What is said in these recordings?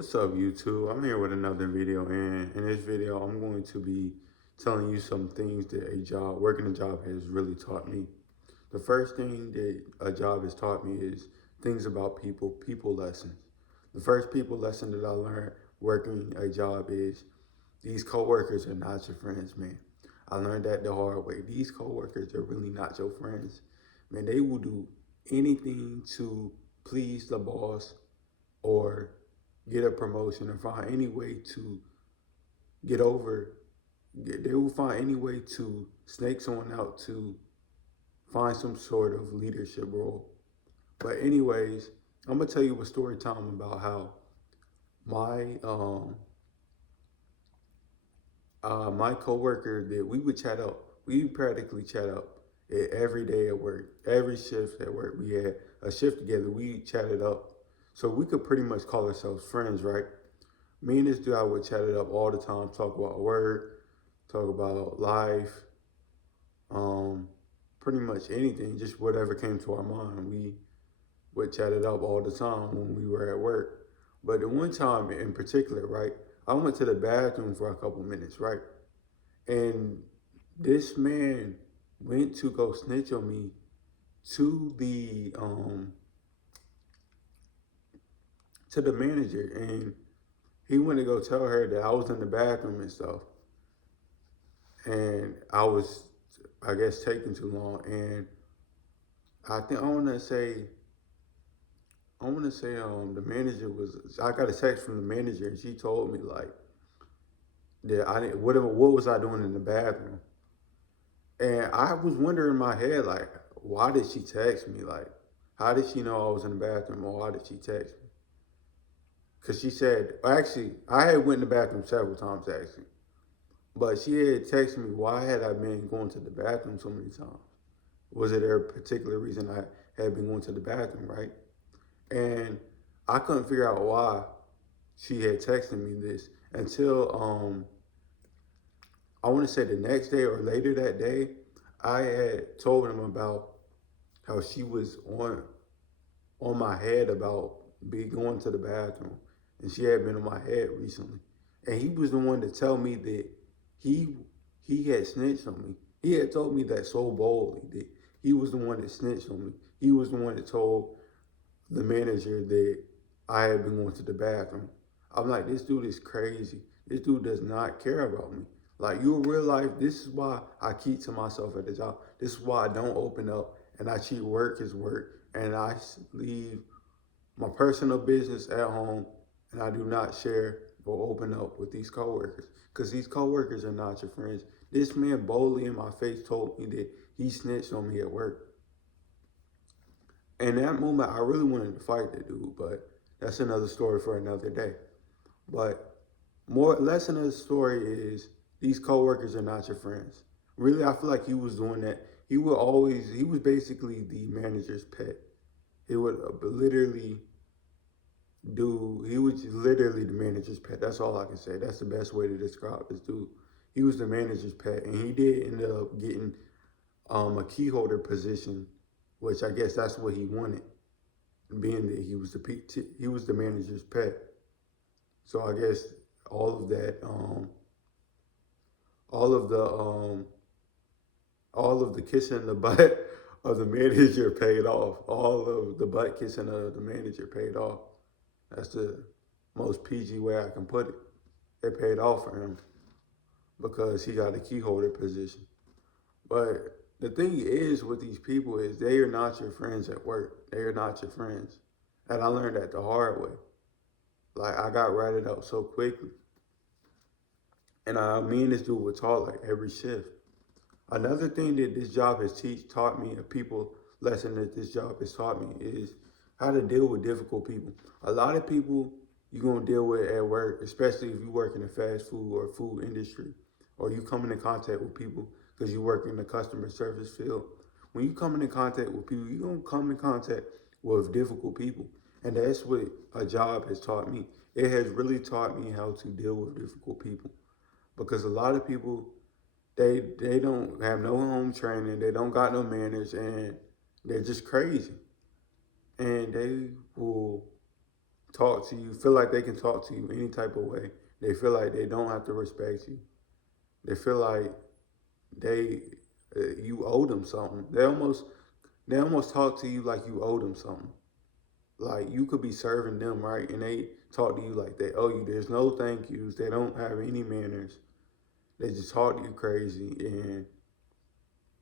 What's up, YouTube? I'm here with another video, and in this video, I'm going to be telling you some things that working a job has really taught me. The first thing that a job has taught me is things about people lessons. The first people lesson that I learned working a job is these coworkers are not your friends, man. I learned that the hard way. These coworkers are really not your friends. Man, they will do anything to please the boss or get a promotion or find any way to get over. They will find any way to snake someone out to find some sort of leadership role. But anyways, I'm gonna tell you a story time about how my my coworker that we would chat up. We practically chat up every day at work, every shift at work. We had a shift together. We chatted up, so we could pretty much call ourselves friends, right? Me and this guy would chat it up all the time, talk about work, talk about life, um, pretty much anything, just whatever came to our mind. We would chat it up all the time when we were at work. But the one time in particular, right, I went to the bathroom for a couple minutes, right? And this man went to go snitch on me to the manager, and he went to go tell her that I was in the bathroom and stuff, and I was, I guess, taking too long. And I think I want to say the manager was. I got a text from the manager, and she told me like that I didn't what was I doing in the bathroom, and I was wondering in my head like why did she text me, like how did she know I was in the bathroom, or why did she text me? Because she said actually I had went in the bathroom several times actually, but she had texted me why had I been going to the bathroom so many times. Was it a particular reason I had been going to the bathroom, right? And I couldn't figure out why she had texted me this until I want to say the next day or later that day. I had told him about how she was on my head about be going to the bathroom, and she had been on my head recently. And he was the one to tell me that he he had snitched on me. He had told me that so boldly that he was the one that snitched on me. He was the one that told the manager that I had been going to the bathroom. I'm like, this dude is crazy. This dude does not care about me. Like, you real life, this is why I keep to myself at the job. This is why I don't open up and I treat work as work, and I leave my personal business at home, and I do not share or open up with these coworkers because these coworkers are not your friends. This man boldly in my face told me that he snitched on me at work. In that moment, I really wanted to fight the dude, but that's another story for another day. But more lesson of the story is these coworkers are not your friends. Really, I feel like he was doing that. He was basically the manager's pet. He would literally he was literally the manager's pet. That's all I can say. That's the best way to describe this dude. He was the manager's pet, and he did end up getting a key holder position, which I guess that's what he wanted, being that he was the manager's pet. So I guess all of that, all of the all of the kissing in the butt of the manager paid off. All of the butt kissing of the manager paid off. That's the most PG way I can put it. It paid off for him because he got a key holder position. But the thing is with these people is they are not your friends at work. They are not your friends. And I learned that the hard way. Like I got ratted out so quickly. And me and this dude would talk like every shift. Another thing that this job has taught me, a people lesson that this job has taught me is how to deal with difficult people. A lot of people you're gonna deal with at work, especially if you work in the fast food or food industry, or you come into contact with people because you work in the customer service field. When you come into contact with people, you're gonna come in contact with difficult people. And that's what a job has taught me. It has really taught me how to deal with difficult people. Because a lot of people they don't have no home training, they don't got no manners, and they're just crazy. And they will talk to you, feel like they can talk to you any type of way. They feel like they don't have to respect you. They feel like they you owe them something. They almost talk to you like you owe them something. Like you could be serving them right, and they talk to you like they owe you. There's no thank yous. They don't have any manners. They just talk to you crazy, and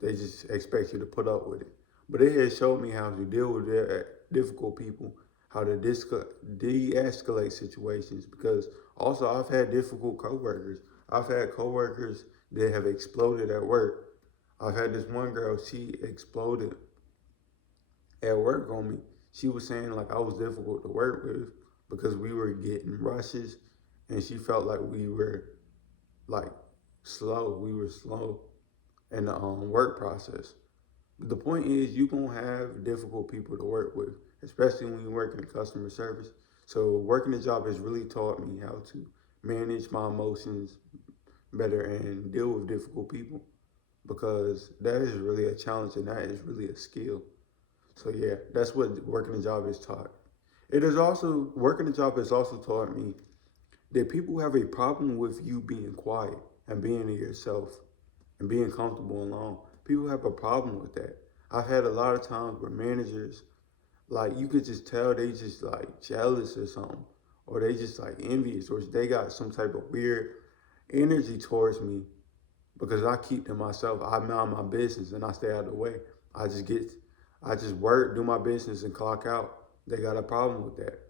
they just expect you to put up with it. But it has showed me how to deal with their difficult people, how to de-escalate situations. Because also I've had difficult coworkers. I've had coworkers that have exploded at work. I've had this one girl, she exploded at work on me. She was saying like I was difficult to work with because we were getting rushes, and she felt like we were like slow. We were slow in the work process. The point is, you're going to have difficult people to work with, especially when you work in customer service. So, working the job has really taught me how to manage my emotions better and deal with difficult people, because that is really a challenge and that is really a skill. So, yeah, that's what working the job has taught. It is also, working the job has also taught me that people have a problem with you being quiet and being to yourself and being comfortable alone. People have a problem with that. I've had a lot of times where managers, like, you could just tell they just like jealous or something, or they just like envious, or they got some type of weird energy towards me because I keep to myself. I mind my business and I stay out of the way. I just get, I just work, do my business, and clock out. They got a problem with that,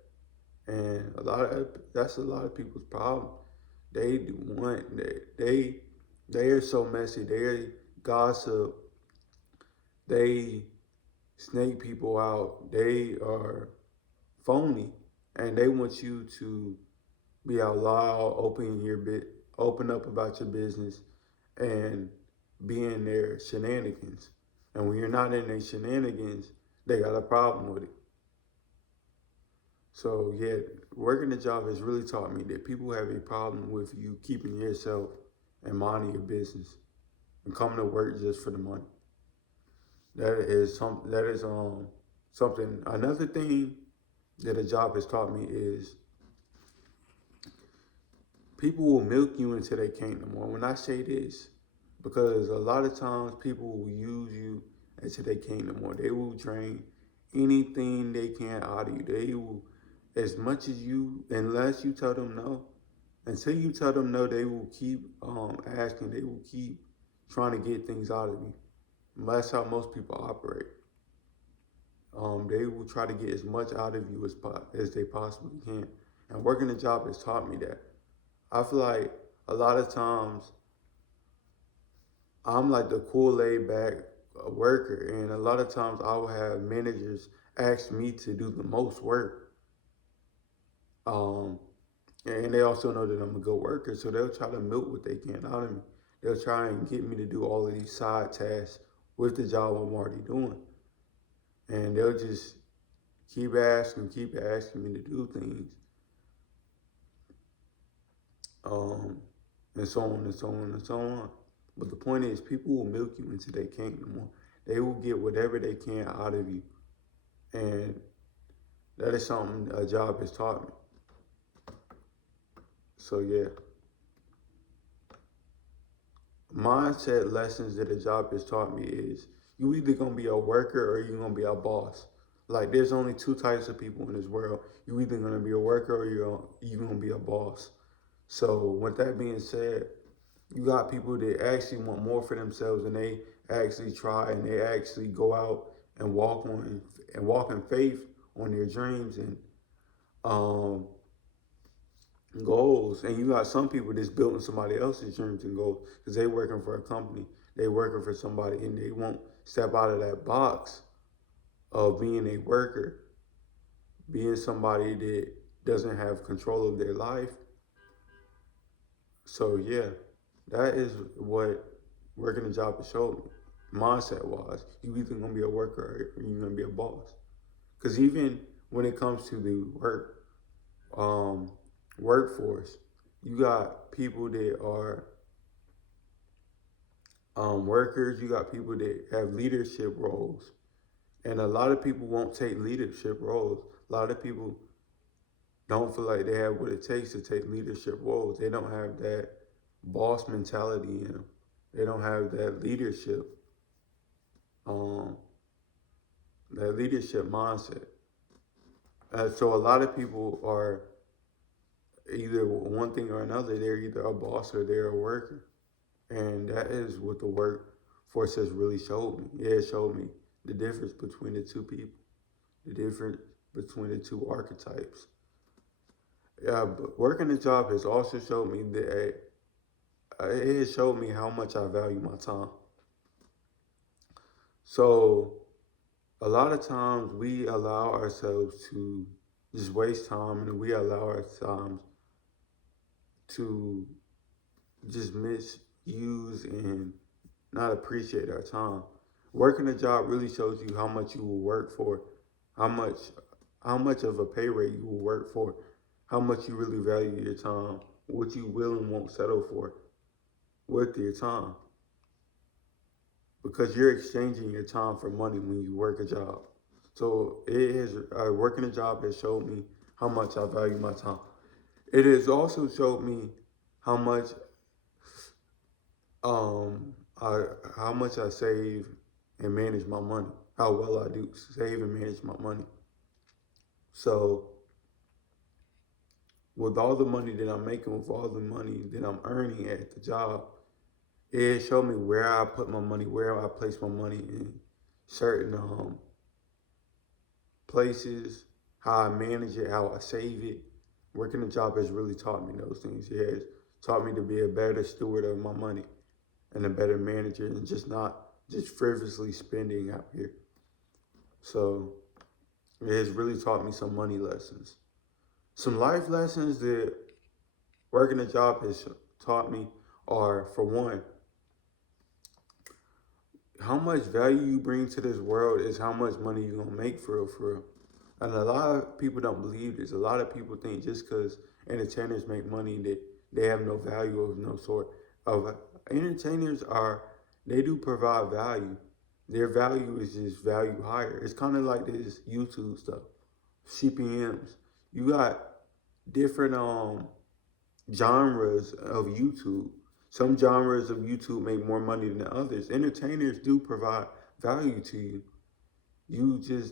and that's a lot of people's problem. They want they are so messy. They gossip. They snake people out. They are phony, and they want you to be out loud, open up about your business, and be in their shenanigans. And when you're not in their shenanigans, they got a problem with it. So yeah, working the job has really taught me that people have a problem with you keeping yourself and minding your business and coming to work just for the money. That is something. Another thing that a job has taught me is people will milk you until they can't no more. When I say this, because a lot of times people will use you until they can't no more. They will drain anything they can out of you. They will, as much as you, unless you tell them no. Until you tell them no, they will keep asking. They will keep trying to get things out of you. And that's how most people operate. They will try to get as much out of you as they possibly can. And working a job has taught me that. I feel like a lot of times I'm like the cool, laid back worker, and a lot of times I will have managers ask me to do the most work. Um, and they also know that I'm a good worker, so they'll try to milk what they can out of me. They'll try and get me to do all of these side tasks with the job I'm already doing, and they'll just keep asking me to do things, um, and so on and so on and so on. But the point is, people will milk you until they can't no more. They will get whatever they can out of you, and that is something a job has taught me. So yeah, mindset lessons that a job has taught me is you either gonna be a worker or you're gonna be a boss. Like there's only two types of people in this world. You either gonna be a worker or you're gonna be a boss. So with that being said, you got people that actually want more for themselves, and they actually try and they actually go out and walk in faith on their dreams and um, goals. And you got some people that's building somebody else's dreams and goals because they working for a company, they working for somebody, and they won't step out of that box of being a worker, being somebody that doesn't have control of their life. So yeah, that is what working a job has showed me. Mindset wise, you either gonna be a worker or you're gonna be a boss. Because even when it comes to the um, workforce, you got people that are workers. You got people that have leadership roles, and a lot of people won't take leadership roles. A lot of people don't feel like they have what it takes to take leadership roles. They don't have that boss mentality in them. They don't have um, that leadership mindset. So a lot of people are either one thing or another. They're either a boss or they're a worker, and that is what the workforce has really showed me. Yeah, it showed me the difference between the two people, the difference between the two archetypes. Yeah, but working a job has also showed me that it has showed me how much I value my time. So a lot of times we allow ourselves to just waste time, and we allow ourselves to just misuse and not appreciate our time. Working a job really shows you how much you will work for, how much how much of a pay rate you will work for, how much you really value your time, what you will and won't settle for with your time. Because you're exchanging your time for money when you work a job. So working a job has showed me how much I value my time. It has also showed me how much um I how much I save and manage my money. How well I do save and manage my money. So with all the money that I'm making, with all the money that I'm earning at the job, it showed me where I put my money, where I place my money in certain places, how I manage it, how I save it. Working a job has really taught me those things. It has taught me to be a better steward of my money and a better manager and just not just frivolously spending out here. So it has really taught me some money lessons. Some life lessons that working a job has taught me are, for one, how much value you bring to this world is how much money you're gonna make for real, for real. And a lot of people don't believe this. A lot of people think just because entertainers make money that they have no value of no sort. Of entertainers are, they do provide value. Their value is just value higher. It's kind of like this YouTube stuff, CPMS. You got different genres of YouTube. Some genres of YouTube make more money than others. Entertainers do provide value to you.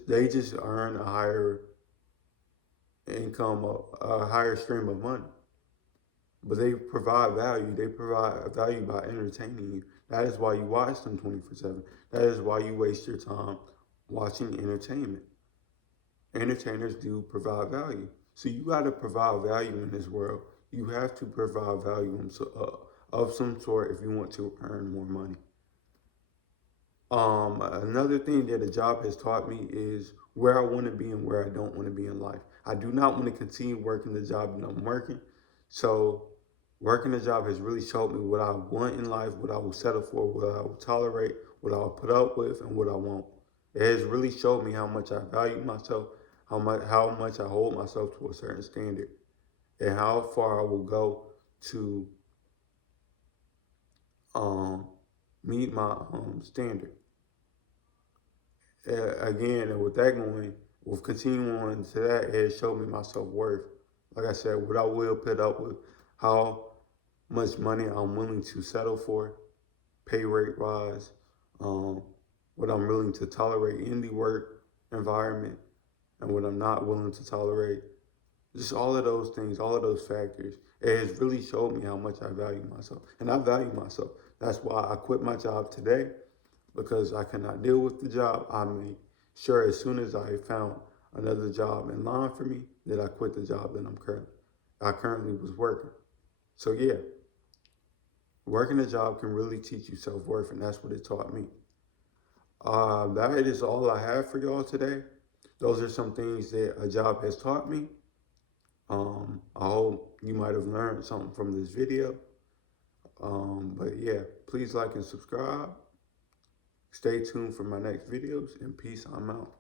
They just earn a higher income, a higher stream of money. But they provide value. They provide value by entertaining you. That is why you watch them 24/7. That is why you waste your time watching entertainment. Entertainers do provide value. So you got to provide value in this world. You have to provide value of some sort if you want to earn more money. Another thing that a job has taught me is where I want to be and where I don't want to be in life. I do not want to continue working the job that I'm working. So working a job has really showed me what I want in life, what I will settle for, what I will tolerate, what I'll put up with, and what I won't. It has really showed me how much I value myself, how much I hold myself to a certain standard, and how far I will go to um, meet my standard. Again, and with that going, with continuing on to that, it has showed me my self worth. Like I said, what I will put up with, how much money I'm willing to settle for, pay rate wise, um, what I'm willing to tolerate in the work environment, and what I'm not willing to tolerate. Just all of those things, all of those factors. It has really showed me how much I value myself. And I value myself. That's why I quit my job today, because I cannot deal with the job. I made sure as soon as I found another job in line for me that I quit the job that I currently was working. So yeah, working a job can really teach you self-worth, and that's what it taught me. That is all I have for y'all today. Those are some things that a job has taught me. I hope you might have learned something from this video. But yeah, please like and subscribe. Stay tuned for my next videos, and peace. I'm out.